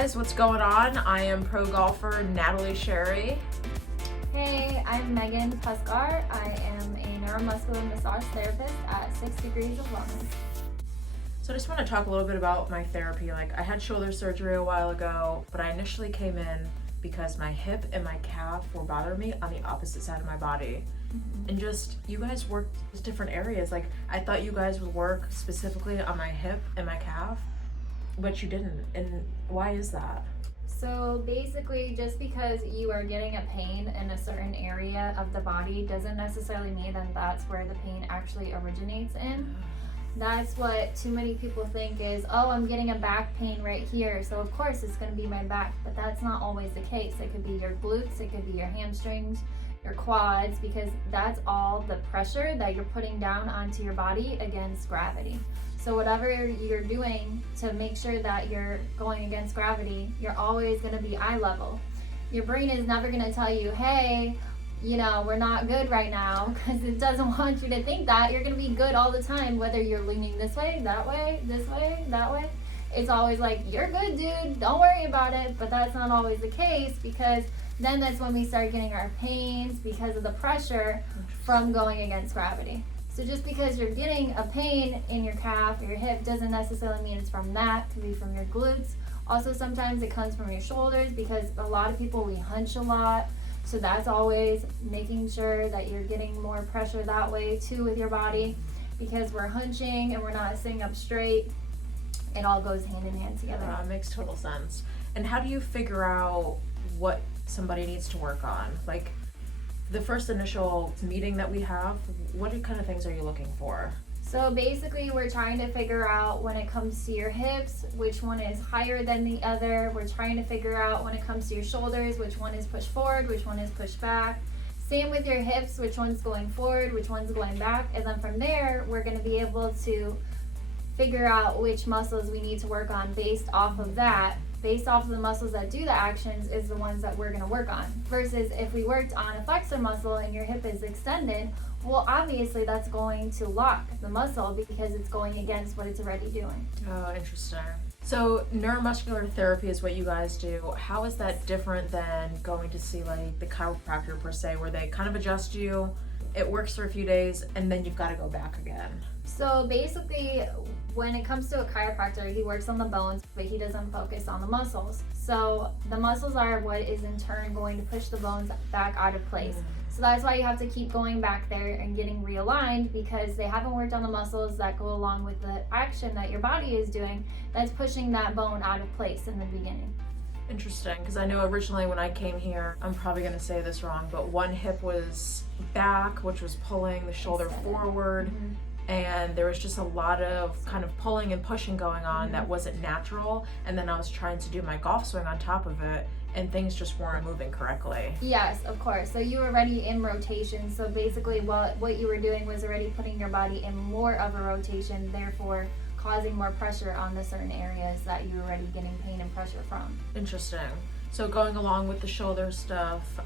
guys, what's going on? I am pro golfer Natalie Sheary. Hey, I'm Megan Puskar. I am a neuromuscular massage therapist at 6 Degrees of Wellness. So I just want to talk a little bit about my therapy. I had shoulder surgery a while ago, but I initially came in because my hip and my calf were bothering me on the opposite side of my body. And just, you guys work with different areas. I thought you guys would work specifically on my hip and my calf, but you didn't. And why is that? So basically, just because you are getting a pain in a certain area of the body doesn't necessarily mean that that's where the pain actually originates in. That's what too many people think is, oh, I'm getting a back pain right here, so of course it's going to be my back. But that's not always the case. It could be your glutes, it could be your hamstrings, your quads, because that's all the pressure that you're putting down onto your body against gravity. So whatever you're doing to make sure that you're going against gravity, you're always going to be eye level. Your brain is never going to tell you, hey, we're not good right now, because it doesn't want you to think that. You're going to be good all the time, whether you're leaning this way, that way, this way, that way. It's always like, you're good, dude, don't worry about it. But that's not always the case, because then that's when we start getting our pains because of the pressure from going against gravity. So just because you're getting a pain in your calf or your hip doesn't necessarily mean it's from that. It could be from your glutes. Also, sometimes it comes from your shoulders, because a lot of people, we hunch a lot. So that's always making sure that you're getting more pressure that way too with your body, because we're hunching and we're not sitting up straight. It all goes hand in hand together. Makes total sense. And how do you figure out what somebody needs to work on? The first initial meeting that we have, what kind of things are you looking for? So basically, we're trying to figure out, when it comes to your hips, which one is higher than the other. We're trying to figure out, when it comes to your shoulders, which one is pushed forward, which one is pushed back. Same with your hips, which one's going forward, which one's going back. And then from there, we're going to be able to figure out which muscles we need to work on based off of that. Based off of the muscles that do the actions is the ones that we're going to work on. Versus if we worked on a flexor muscle and your hip is extended, well, obviously that's going to lock the muscle because it's going against what it's already doing. Oh, interesting. So neuromuscular therapy is what you guys do. How is that different than going to see the chiropractor per se, where they kind of adjust you, it works for a few days, and then you've got to go back again? So basically, when it comes to a chiropractor, he works on the bones, but he doesn't focus on the muscles. So the muscles are what is in turn going to push the bones back out of place. So that's why you have to keep going back there and getting realigned, because they haven't worked on the muscles that go along with the action that your body is doing that's pushing that bone out of place in the beginning. Interesting, because I know originally when I came here, I'm probably going to say this wrong, but one hip was back, which was pulling the shoulder forward. And there was just a lot of kind of pulling and pushing going on that wasn't natural. And then I was trying to do my golf swing on top of it, and things just weren't moving correctly. Yes, of course. So you were already in rotation. So basically what you were doing was already putting your body in more of a rotation, therefore causing more pressure on the certain areas that you were already getting pain and pressure from. Interesting. So going along with the shoulder stuff,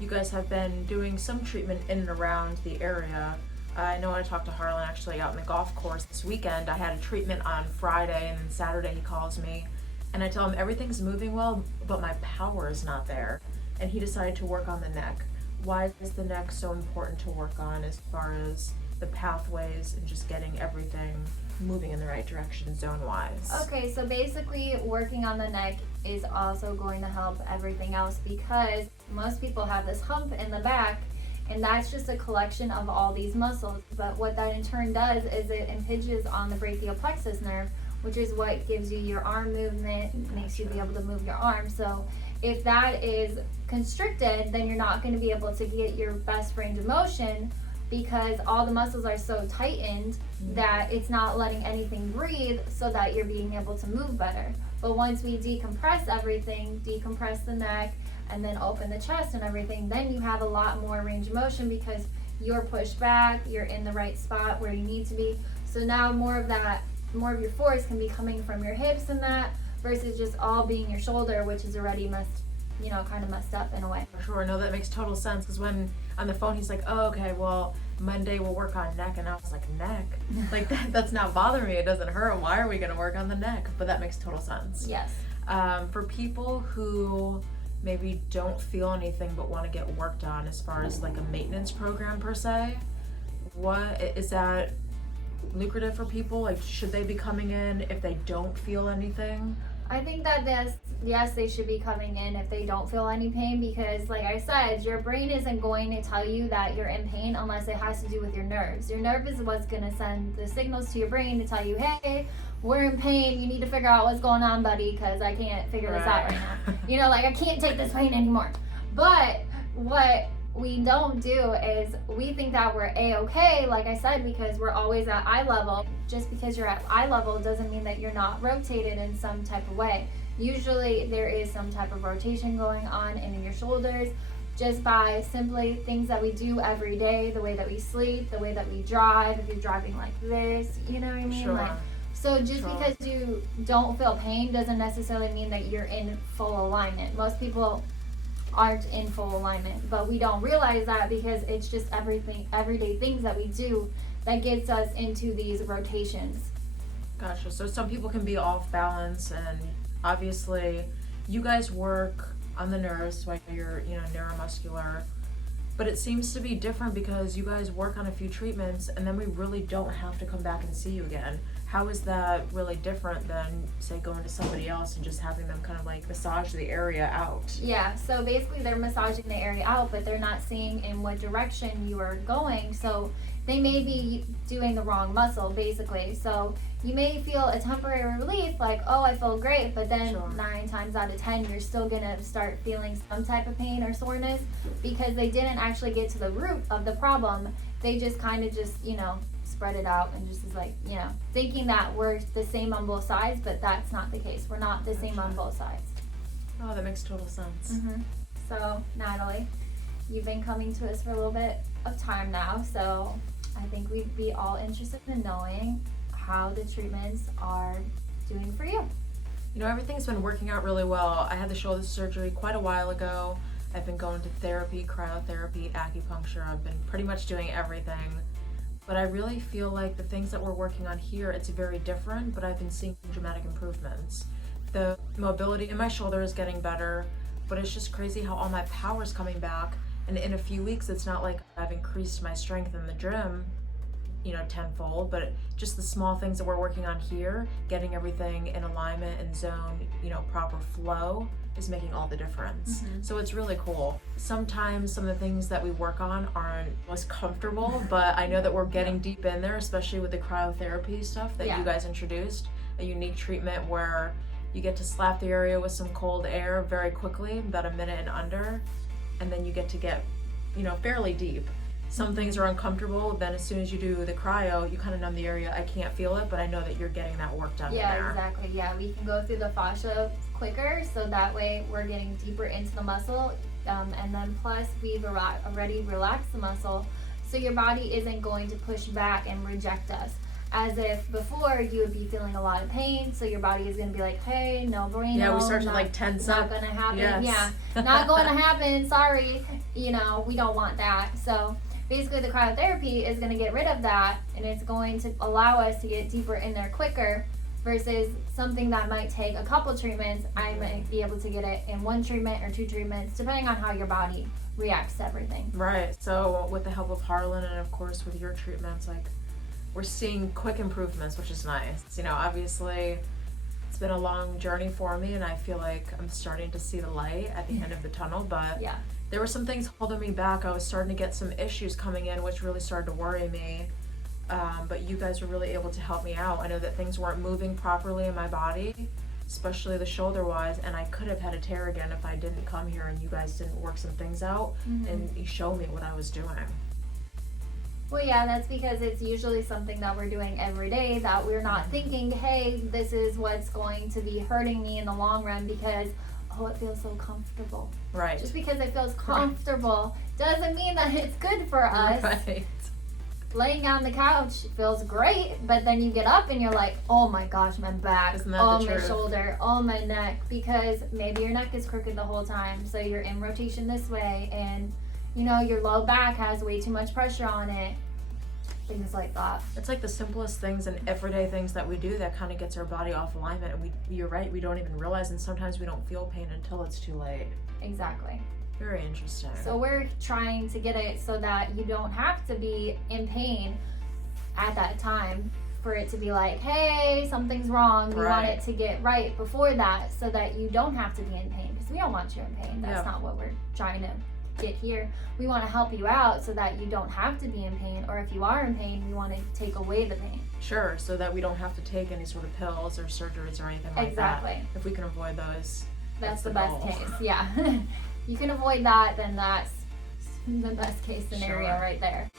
you guys have been doing some treatment in and around the area. I know I talked to Harlan actually out in the golf course this weekend. I had a treatment on Friday, and then Saturday he calls me and I tell him everything's moving well, but my power is not there. And he decided to work on the neck. Why is the neck so important to work on as far as the pathways and just getting everything moving in the right direction zone-wise? Okay, so basically working on the neck is also going to help everything else, because most people have this hump in the back, and that's just a collection of all these muscles. But what that in turn does is it impinges on the brachial plexus nerve, which is what gives you your arm movement, makes you be able to move your arm. So if that is constricted, then you're not going to be able to get your best range of motion, because all the muscles are so tightened that it's not letting anything breathe, so that you're being able to move better. But once we decompress everything, decompress the neck, and then open the chest and everything, then you have a lot more range of motion, because you're pushed back, you're in the right spot where you need to be. So now more of your force can be coming from your hips and that, versus just all being your shoulder, which is already kind of messed up in a way. Sure, no, that makes total sense, because when on the phone he's like, oh, okay, well, Monday we'll work on neck, and I was like, neck? That's not bothering me, it doesn't hurt, why are we going to work on the neck? But that makes total sense. Yes. For people who maybe don't feel anything but want to get work done as far as like a maintenance program per se, what is that lucrative for people? Like, should they be coming in if they don't feel anything? I think that yes, they should be coming in if they don't feel any pain, because like I said, your brain isn't going to tell you that you're in pain unless it has to do with your nerves. Your nerve is what's going to send the signals to your brain to tell you, hey, we're in pain, you need to figure out what's going on, buddy, because I can't figure this out right now. You know, like I can't take this pain anymore. But what we don't do is we think that we're a-okay, like I said, because we're always at eye level. Just because you're at eye level doesn't mean that you're not rotated in some type of way. Usually there is some type of rotation going on in your shoulders just by simply things that we do every day, the way that we sleep, the way that we drive, if you're driving like this, you know what I mean? Sure. Like, so just because you don't feel pain doesn't necessarily mean that you're in full alignment. Most people aren't in full alignment, but we don't realize that because it's just everyday things that we do that gets us into these rotations. Gotcha. So some people can be off balance, and obviously you guys work on the nerves, like you're, neuromuscular, but it seems to be different because you guys work on a few treatments and then we really don't have to come back and see you again. How is that really different than, say, going to somebody else and just having them kind of like massage the area out? Yeah, so basically they're massaging the area out, but they're not seeing in what direction you are going. So they may be doing the wrong muscle, basically. So you may feel a temporary relief, like, oh, I feel great, but then 9 times out of 10, you're still gonna start feeling some type of pain or soreness because they didn't actually get to the root of the problem. They just kind of spread it out and just is like, thinking that we're the same on both sides, but that's not the case. We're not the same on both sides. Oh, that makes total sense. Mm-hmm. So, Natalie, you've been coming to us for a little bit of time now, so I think we'd be all interested in knowing how the treatments are doing for you. Everything's been working out really well. I had the shoulder surgery quite a while ago. I've been going to therapy, cryotherapy, acupuncture. I've been pretty much doing everything. But I really feel like the things that we're working on here, it's very different, but I've been seeing dramatic improvements. The mobility in my shoulder is getting better, but it's just crazy how all my power's coming back. And in a few weeks, it's not like I've increased my strength in the gym, tenfold, but just the small things that we're working on here, getting everything in alignment and zone, proper flow is making all the difference. Mm-hmm. So it's really cool. Sometimes some of the things that we work on aren't most comfortable, but I know that we're getting deep in there, especially with the cryotherapy stuff that you guys introduced, a unique treatment where you get to slap the area with some cold air very quickly, about a minute and under, and then you get to get, fairly deep. Some things are uncomfortable, then as soon as you do the cryo, you kind of numb the area. I can't feel it, but I know that you're getting that work done in there. Yeah, exactly. Yeah, we can go through the fascia quicker, so that way we're getting deeper into the muscle, and then plus we've already relaxed the muscle, so your body isn't going to push back and reject us. As if before you would be feeling a lot of pain, so your body is going to be like, hey, no bueno. Yeah, we start to tense up. Not going to happen. Yes. Yeah, not going to happen. Sorry. We don't want that. So basically the cryotherapy is going to get rid of that, and it's going to allow us to get deeper in there quicker versus something that might take a couple treatments. I might be able to get it in 1 treatment or 2 treatments, depending on how your body reacts to everything. Right. So with the help of Harlan and of course with your treatments, we're seeing quick improvements, which is nice. Obviously it's been a long journey for me, and I feel like I'm starting to see the light at the end of the tunnel, but there were some things holding me back. I was starting to get some issues coming in, which really started to worry me. But you guys were really able to help me out. I know that things weren't moving properly in my body, especially the shoulder wise, and I could have had a tear again if I didn't come here and you guys didn't work some things out and you showed me what I was doing. Well, yeah, that's because it's usually something that we're doing every day that we're not thinking, hey, this is what's going to be hurting me in the long run because, it feels so comfortable. Right. Just because it feels comfortable doesn't mean that it's good for us. Right. Laying on the couch feels great, but then you get up and you're like, oh my gosh, my back, my shoulder, my neck, because maybe your neck is crooked the whole time, so you're in rotation this way, and your low back has way too much pressure on it. things like that. It's like the simplest things and everyday things that we do that kind of gets our body off alignment, and you're right, we don't even realize, and sometimes we don't feel pain until it's too late. Exactly. Very interesting. So we're trying to get it so that you don't have to be in pain at that time for it to be like, hey, something's wrong. We want it to get right before that so that you don't have to be in pain, because we don't want you in pain. That's not what we're trying to get here. We want to help you out so that you don't have to be in pain, or if you are in pain, we want to take away the pain. Sure, so that we don't have to take any sort of pills or surgeries or anything like that. Exactly. If we can avoid those, that's the best case. Yeah. You can avoid that, then that's the best case scenario right there.